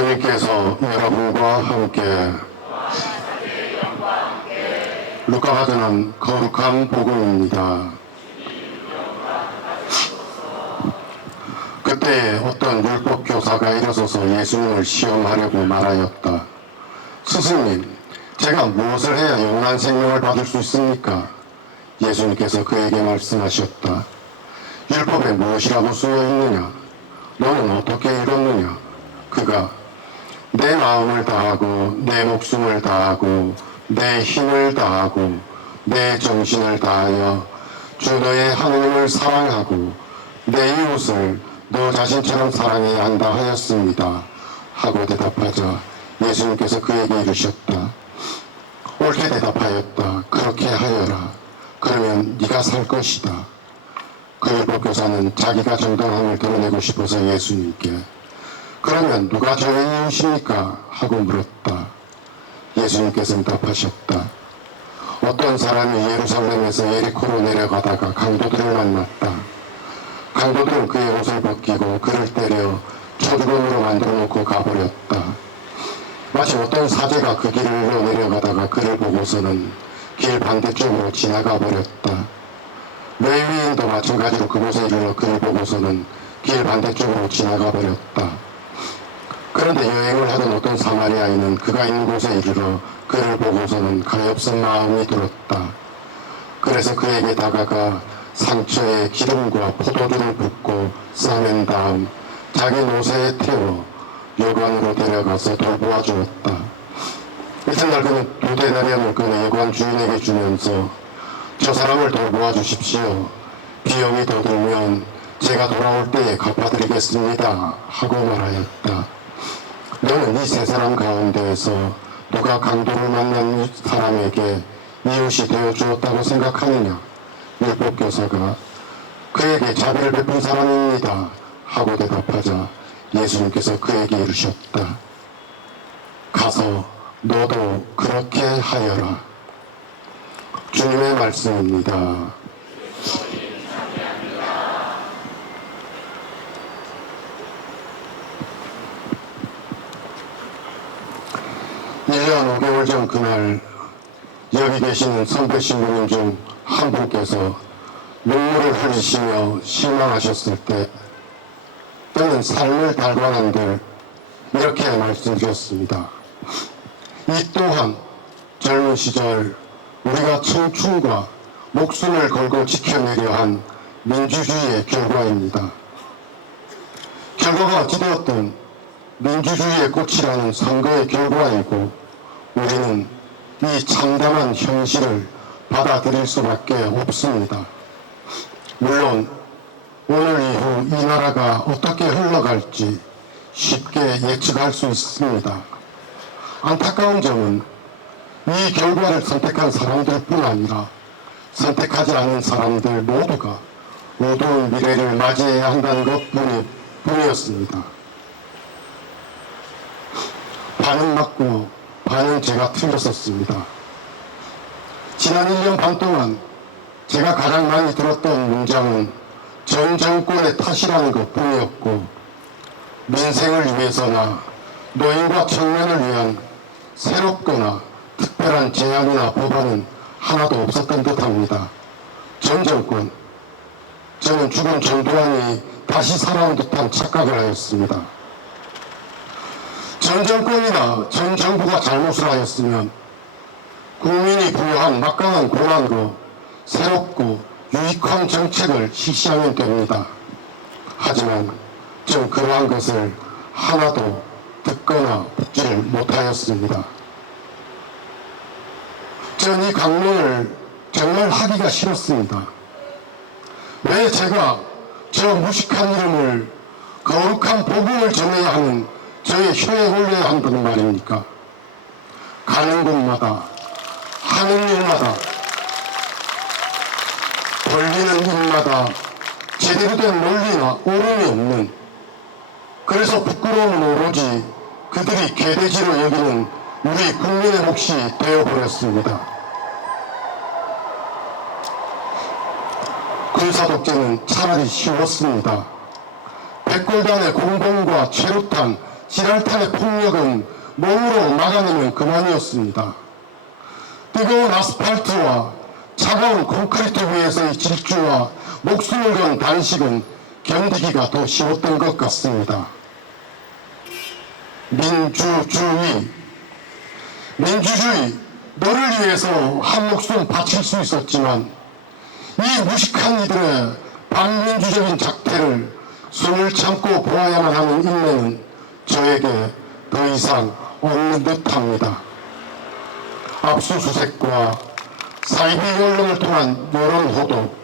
주님께서 여러분과 함께 루카가 전한 거룩한 복음입니다. 그때 어떤 율법 교사가 일어서서 예수님을 시험하려고 말하였다. 스승님, 제가 무엇을 해야 영원한 생명을 받을 수 있습니까? 예수님께서 그에게 말씀하셨다. 율법에 무엇이라고 쓰여 있느냐? 너는 어떻게 읽었느냐? 그가 내 마음을 다하고 내 목숨을 다하고 내 힘을 다하고 내 정신을 다하여 주 너의 하느님을 사랑하고 내 이웃을 너 자신처럼 사랑해야 한다 하였습니다. 하고 대답하자 예수님께서 그에게 이르셨다. 옳게 대답하였다. 그렇게 하여라. 그러면 네가 살 것이다. 그 율법교사는 자기가 정당함을 드러내고 싶어서 예수님께 그러면 누가 저의 이웃입니까? 하고 물었다. 예수님께서는 답하셨다. 어떤 사람이 예루살렘에서 예리코로 내려가다가 강도들을 만났다. 강도들은 그의 옷을 벗기고 그를 때려 초주건으로 만들어 놓고 가버렸다. 마치 어떤 사제가 그 길로 내려가다가 그를 보고서는 길 반대쪽으로 지나가 버렸다. 레위인도 마찬가지로 그곳에 이르러 그를 보고서는 길 반대쪽으로 지나가 버렸다. 그런데 여행을 하던 어떤 사마리아인은 그가 있는 곳에 이르러 그를 보고서는 가엾은 마음이 들었다. 그래서 그에게 다가가 상처에 기름과 포도주를 붓고 싸맨 다음 자기 노새에 태워 여관으로 데려가서 돌보아 주었다. 이튿날 그는 2데나리온을 꺼내 여관 주인에게 주면서 저 사람을 돌보아 주십시오. 비용이 더 들면 제가 돌아올 때에 갚아드리겠습니다. 하고 말하였다. 너는 이 세 사람 가운데에서 누가 강도를 만난 사람에게 이웃이 되어 주었다고 생각하느냐? 율법교사가 그에게 자비를 베푼 사람입니다. 하고 대답하자 예수님께서 그에게 이르셨다. 가서 너도 그렇게 하여라. 주님의 말씀입니다. 1년 5개월 전 그날 여기 계시는 선배 신부님 중 한 분께서 눈물을 흘리시며 실망하셨을 때 저는 삶을 달관한들 이렇게 말씀드렸습니다. 이 또한 젊은 시절 우리가 청춘과 목숨을 걸고 지켜내려 한 민주주의의 결과입니다. 결과가 어찌되었든 민주주의의 꽃이라는 선거의 결과이고 우리는 이 참담한 현실을 받아들일 수밖에 없습니다. 물론 오늘 이후 이 나라가 어떻게 흘러갈지 쉽게 예측할 수 있습니다. 안타까운 점은 이 결과를 선택한 사람들뿐 아니라 선택하지 않은 사람들 모두가 어두운 미래를 맞이해야 한다는 것뿐이었습니다. 반은 맞고 반은 제가 틀렸었습니다. 지난 1년 반 동안 제가 가장 많이 들었던 문장은 전 정권의 탓이라는 것뿐이었고 민생을 위해서나 노인과 청년을 위한 새롭거나 특별한 제안이나 법안은 하나도 없었던 듯합니다. 전 정권, 저는 죽은 전두환이 다시 살아온 듯한 착각을 하였습니다. 전 정권이나 전 정부가 잘못을 하였으면 국민이 부여한 막강한 권한으로 새롭고 유익한 정책을 실시하면 됩니다. 하지만 전 그러한 것을 하나도 듣거나 듣지를 못하였습니다. 전 이 강론을 정말 하기가 싫었습니다. 왜 제가 저 무식한 이름을 거룩한 복음을 전해야 하는 저의 혀에 올려야 한다는 말입니까? 가는 곳마다 하는 일마다 벌리는 일마다 제대로 된 논리나 옳음이 없는, 그래서 부끄러움은 오로지 그들이 개돼지로 여기는 우리 국민의 몫이 되어버렸습니다. 군사독재는 차라리 쉬웠습니다. 백골단의 공공과 최루탄 지랄탄의 폭력은 몸으로 막아내면 그만이었습니다. 뜨거운 아스팔트와 차가운 콘크리트 위에서의 질주와 목숨을 건 단식은 견디기가 더 쉬웠던 것 같습니다. 민주주의, 너를 위해서 한 목숨 바칠 수 있었지만 이 무식한 이들의 반민주적인 작태를 숨을 참고 보아야만 하는 인내는 저에게 더 이상 없는 듯합니다. 압수수색과 사이비 언론을 통한 여론 호도,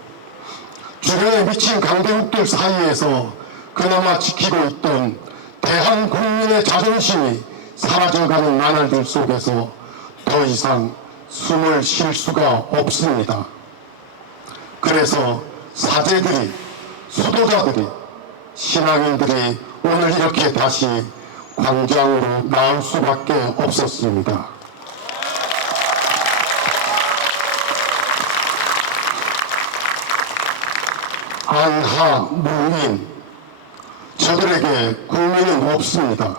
주변에 미친 강대국들 사이에서 그나마 지키고 있던 대한 국민의 자존심이 사라져가는 나날들 속에서 더 이상 숨을 쉴 수가 없습니다. 그래서 사제들이, 수도자들이, 신앙인들이 오늘 이렇게 다시 광장으로 나올 수밖에 없었습니다. 안하, 무인, 저들에게 국민은 없습니다.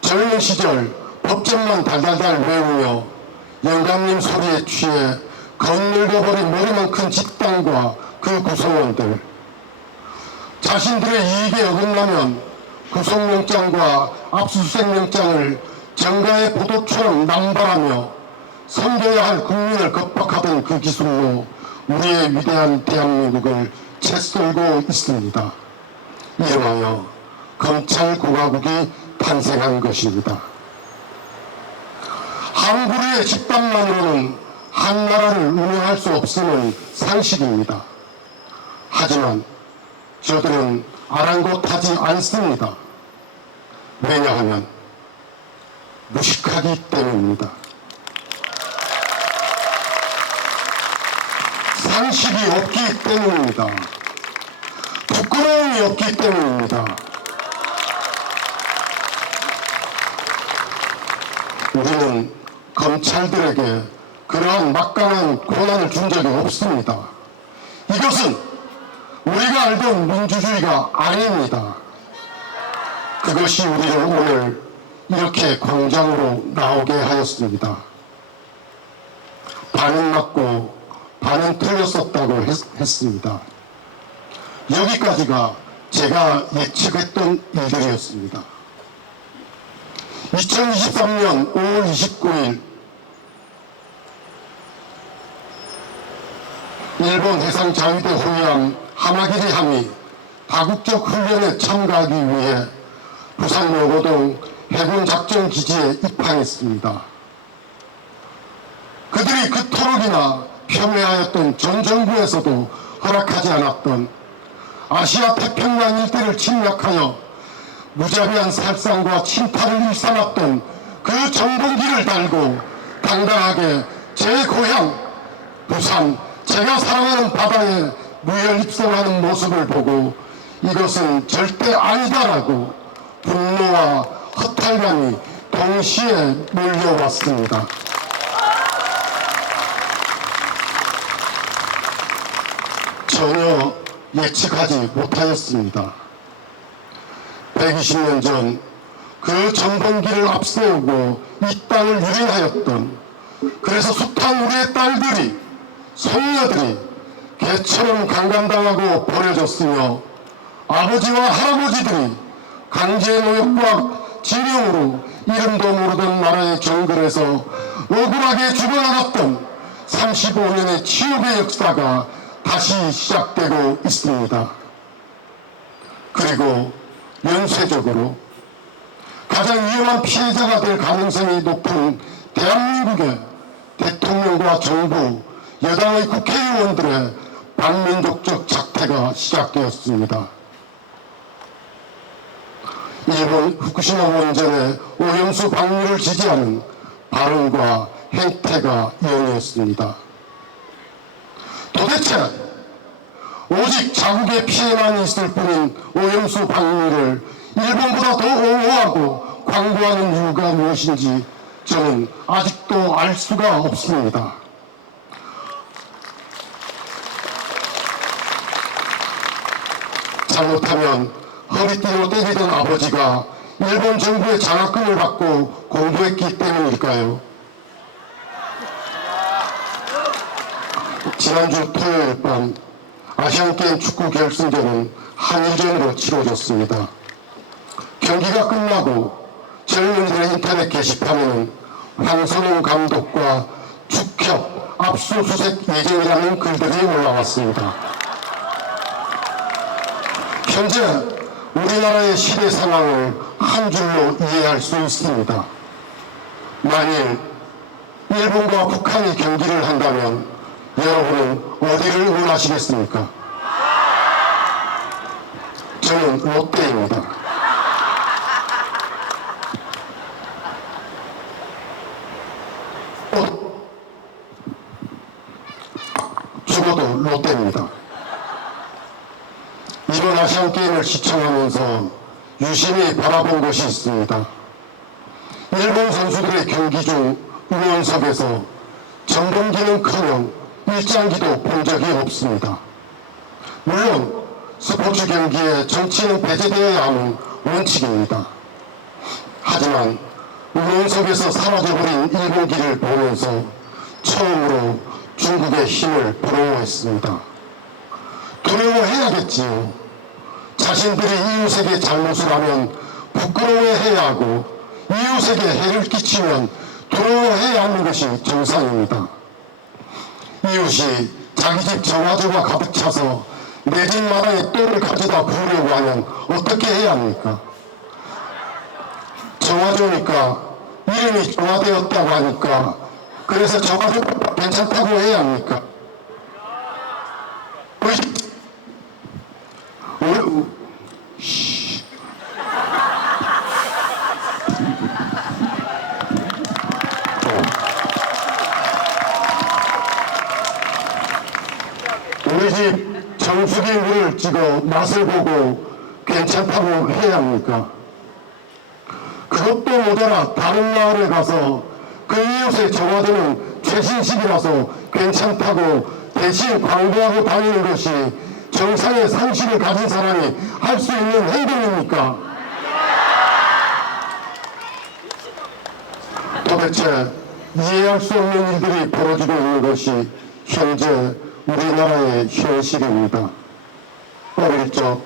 젊은 시절 법전만 달달달 외우며 영감님 소리에 취해 거늘어버린 머리만 큰 집단과 그 구성원들, 자신들의 이익에 어긋나면 구속영장과 압수수색영장을 정가의 보도처럼 남발하며 섬겨야 할 국민을 겁박하던 그 기술로 우리의 위대한 대한민국을 채썰고 있습니다. 이름하여 검찰공화국이 탄생한 것입니다. 한 그루의 집단만으로는 한 나라를 운영할 수 없음은 상식입니다. 하지만 저들은 아랑곳하지 않습니다. 왜냐하면 무식하기 때문입니다. 상식이 없기 때문입니다. 부끄러움이 없기 때문입니다. 우리는 검찰들에게 그러한 막강한 권한을 준 적이 없습니다. 이것은 우리가 알던 민주주의가 아닙니다. 그것이 우리를 오늘 이렇게 광장으로 나오게 하였습니다. 반은 맞고 반은 틀렸었다고 했습니다. 여기까지가 제가 예측했던 일들이었습니다. 2023년 5월 29일 일본 해상자위대 호위함 하마기리 함이 다국적 훈련에 참가하기 위해 부산 여고동 해군작전기지에 입항했습니다. 그들이 그토록이나 폄훼하였던 전 정부에서도 허락하지 않았던 아시아 태평양 일대를 침략하여 무자비한 살상과 침탈을 일삼았던 그 정봉기를 달고 당당하게 제 고향 부산, 제가 사랑하는 바다에 무혈 입성하는 모습을 보고 이것은 절대 아니다라고 분노와 허탈감이 동시에 몰려왔습니다. 전혀 예측하지 못하였습니다. 120년 전 그 전범기를 앞세우고 이 땅을 유린하였던, 그래서 숱한 우리의 딸들이, 손녀들이 개처럼 강간당하고 버려졌으며 아버지와 할아버지들이 강제노역과 징용으로 이름도 모르던 나라의 정글에서 억울하게 죽어나갔던 35년의 치욕의 역사가 다시 시작되고 있습니다. 그리고 연쇄적으로 가장 위험한 피해자가 될 가능성이 높은 대한민국의 대통령과 정부, 여당의 국회의원들의 반민족적 작태가 시작되었습니다. 일본 후쿠시마 원전의 오염수 방류를 지지하는 발언과 행태가 이어졌습니다. 도대체 오직 자국의 피해만 있을 뿐인 오염수 방류를 일본보다 더 옹호하고 광고하는 이유가 무엇인지 저는 아직도 알 수가 없습니다. 잘못하면 허리띠로 때리던 아버지가 일본 정부의 장학금을 받고 공부했기 때문일까요? 지난주 토요일 밤 아시안게임 축구 결승전은 한일전으로 치러졌습니다. 경기가 끝나고 젊은이들의 인터넷 게시판에는 황선홍 감독과 축협 압수수색 예정이라는 글들이 올라왔습니다. 현재 우리나라의 시대 상황을 한 줄로 이해할 수 있습니다. 만일 일본과 북한이 경기를 한다면 여러분은 어디를 원하시겠습니까? 저는 롯데입니다. 죽어도 롯데입니다. 이번 아시안게임을 시청하면서 유심히 바라본 것이 있습니다. 일본 선수들의 경기 중 응원석에서 전동기는커녕 일장기도 본 적이 없습니다. 물론 스포츠 경기에 정치는 배제되어야 하는 원칙입니다. 하지만 응원석에서 사라져버린 일본기를 보면서 처음으로 중국의 힘을 부러워했습니다. 두려워해야겠지요. 자신들이 이웃에게 잘못을 하면 부끄러워해야 하고 이웃에게 해를 끼치면 두려워해야 하는 것이 정상입니다. 이웃이 자기 집 정화조가 가득 차서 내 집 마당에 똘을 가져다 부으려고 하면 어떻게 해야 합니까? 정화조니까 이름이 정화되었다고 하니까 그래서 정화조가 괜찮다고 해야 합니까? 우리 집 정수기 물을 찍어 맛을 보고 괜찮다고 해야 합니까? 그것도 모자라 다른 마을에 가서 그 이웃의 정화조는 최신식이라서 괜찮다고 대신 광고하고 다니는 것이 정상의 상식을 가진 사람이 할 수 있는 행동입니까? 도대체 이해할 수 없는 일들이 벌어지고 있는 것이 현재 우리나라의 현실입니다. 어릴 적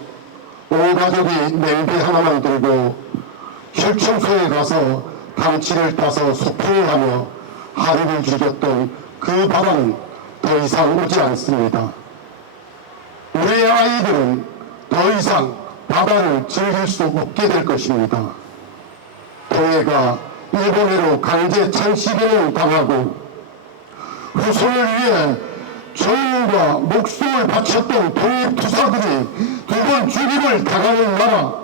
온 가족이 냄비 하나만 들고 혈청소에 가서 당치를 따서 소풍을 하며 하루를 즐겼던 그 바다는 더 이상 오지 않습니다. 우리의 아이들은 더 이상 바다를 즐길 수 없게 될 것입니다. 동해가 일본해로 강제 창시되는 당하고 후손을 위해 젊음과 목숨을 바쳤던 독립투사들이 두 번 죽임을 당하는 나라.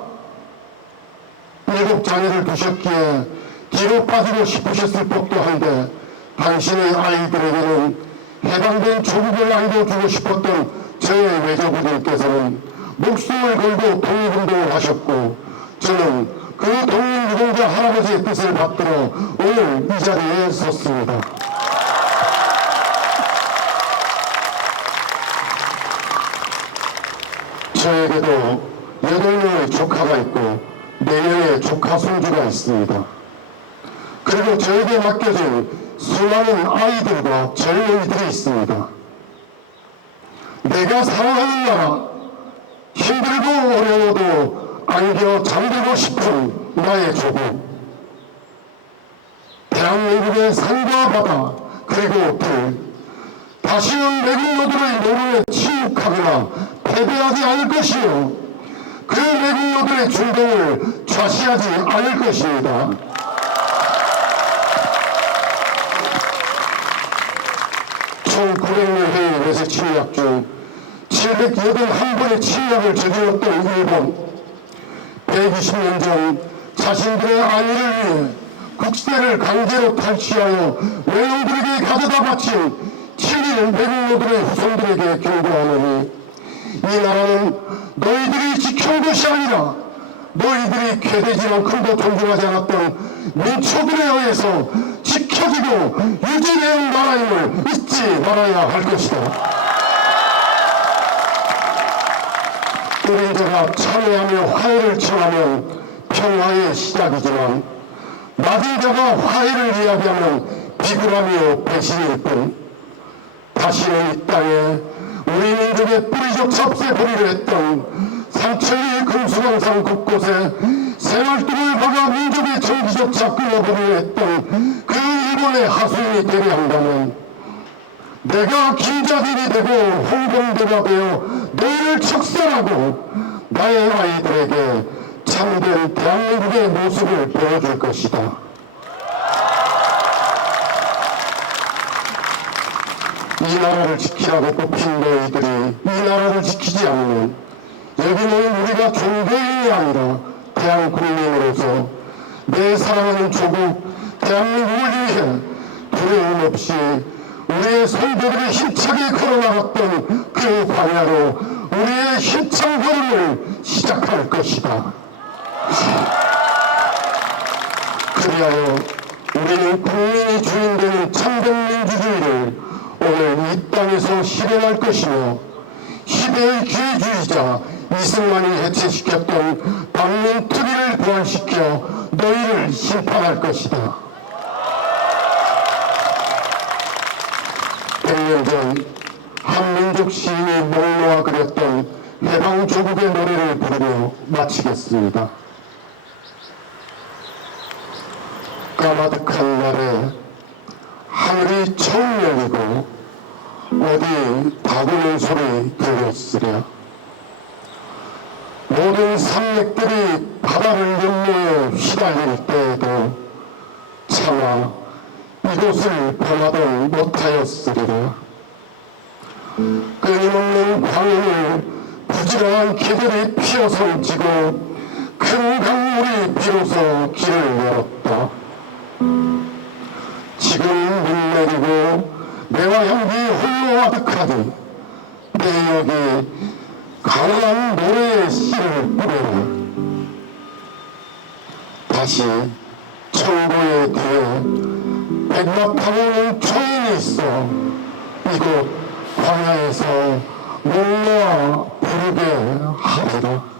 7 자녀를 두셨기에 뒤로 빠지고 싶으셨을 법도 한데 당신의 아이들에게는 해방된 조국을 안겨주고 싶었던 저의 외조부들께서는 목숨을 걸고 독립운동을 하셨고 저는 그 독립유공자 할아버지의 뜻을 받들어 오늘 이 자리에 섰습니다. 저에게도 8명의 조카가 있고 4명의 조카 손주가 있습니다. 그리고 저에게 맡겨진 수많은 아이들과 젊은이들이 있습니다. 내가 사랑하는 나라, 힘들고 어려워도 안겨 잠들고 싶은 나의 조국, 대한민국의 산과 바다 그리고 불, 다시는 매국노들의 노름에 침묵하거나 패배하지 않을 것이요 그 매국노들의 중동을 좌시하지 않을 것입니다. 총 900년의 외세 침략 중 781번의 침략을 저질렀던 일본, 120년 전 자신들의 안위를 위해 국세를 강제로 탈취하여 외놈들에게 가져다 바친 7일 매국노들의 후손들에게 경고하노니 이 나라는 너희들이 지켜온 것이 아니라 너희들이 괴되지만큼도 존중하지 않았던 민초들에 의해서 지켜지고 유지되는 나라임을 잊지 말아야 할 것이다. 우리 인자가 참회하며 화해를 청하면 평화의 시작이지만 낮은 자가 화해를 이야기하면 비굴하며 배신일 뿐 다시는 이 땅에 우리 민족의 뿌리적 잡세포리를 했던 상천리 금수강산 곳곳에 생활동을 박아 민족의 정기적 작금을 보려 했던 그 일본의 하수인이 되려 한다면 내가 김자진이 되고 홍범대가 되어 너희를 척살하고 나의 아이들에게 참된 대한민국의 모습을 보여줄 것이다. 이 나라를 지키라고 뽑힌 너희들이 이 나라를 지키지 않으면 여기는 우리가 종교인이 아니라 대한 국민으로서 내 사랑하는 조국 대한민국을 위해 두려움 없이 우리의 선배들이 힘차게 걸어나갔던 그 방향으로 우리의 힘찬 걸음을 시작할 것이다. 그리하여 우리는 국민이 주인되는 참된 민주주의를 오늘 이 땅에서 실현할 것이며 시대의 기회주의자 이승만이 해체시켰던 반민특위를 부활시켜 너희를 심판할 것이다. 100년 전 한민족 시인이 목 놓아 그렸던 해방조국의 노래를 부르며 마치겠습니다. 까마득한 날에 하늘이 처음 열리고 어디 다구는 소리 들렸으랴. 모든 산맥들이 바다를 연모해 휘달릴 때에도 차마 이곳을 범하던 못하였으리라. 끊임없는 광해를 부지런한 개들이 피어성지고 큰 강물이 비로소 길을 열었다. 지금 눈 내리고 내와 향기 홀로 아득하니 내 여기 강한 노래의 씨를 뿌려라. 다시 청고의 뒤에 백막 타고는 초인이 있어 이곳 광야에서 목 놓아 부르게 하리라.